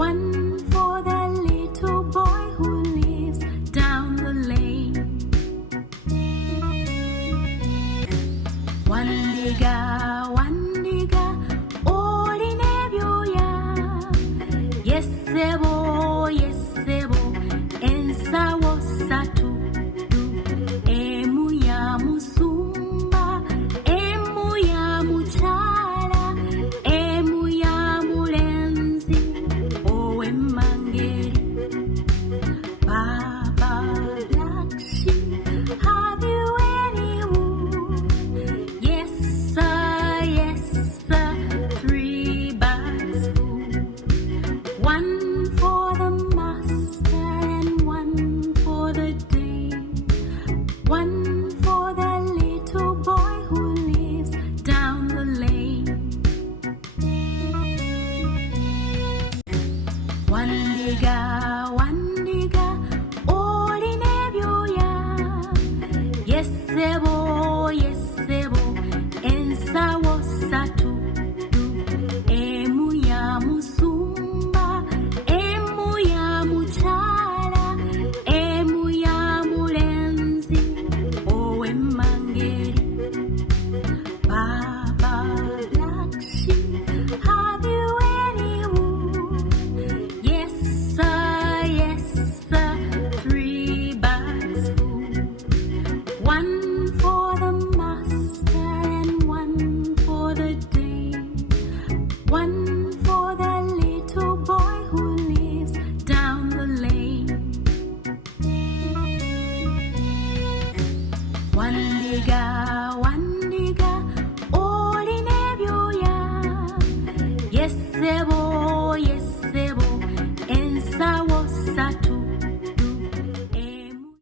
One for the little boy who lives down the lane. wandiga olina ebyoya yessebo ensawo ssatu emu ya musumba emu ya mukyala emu ya mulenzi ow'emmangeri. Baba Black Sheep, have you any wool? Yes sir, 3 bags full. One for the master and one for the day. One for the little boy who lives down the lane. Wandiga olina ebyoya yessebo ensawo ssatu emu ya musumba emu ya mukyala emu ya mulenzi ow'emmangeri. Baba Black Sheep, have you any wool? Yes sir, 3 bags full. One for the master and one for the day. One for the little boy who lives down the lane. Wandiga